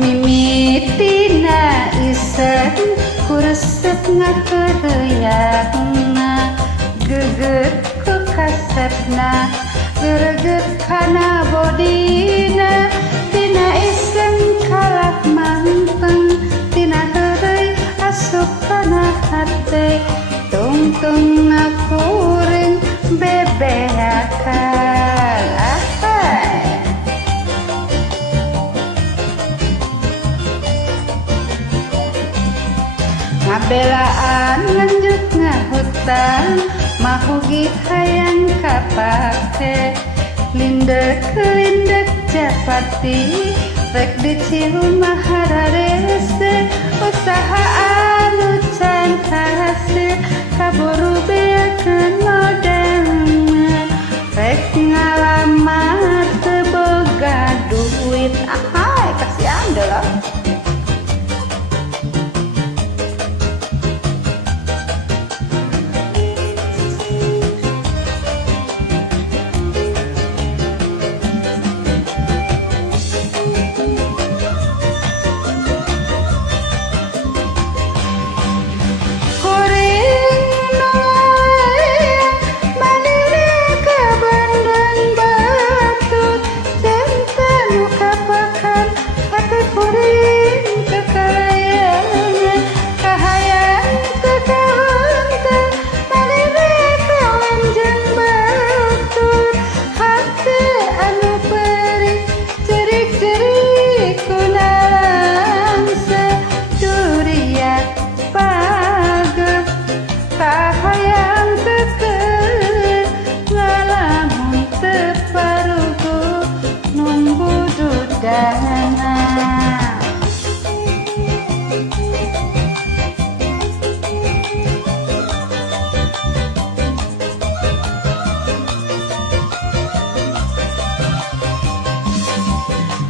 mimitina iseng kuresep ngakereuyangna geget ku kasepna gereget kana bodina tina iseng kalah manteng tina heureuy asup kana hate tungtung ngakuring bebeakan ngabelaan lanjut ngahutang mahugi hayang kapake lindek japati rek dicium mahararese usaha anu can hasil kaburu beakeun modalna rek ngalamar teu boga duit ahai kasihan deuleuh.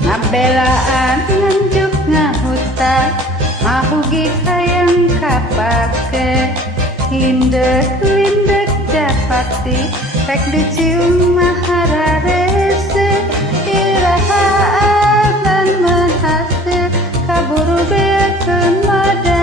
Ngabelaan nganjuk ngahutang mahugi hayang kapake lindek japati rek dicium mahararese iraha akan berhasil kaburu beakeun modal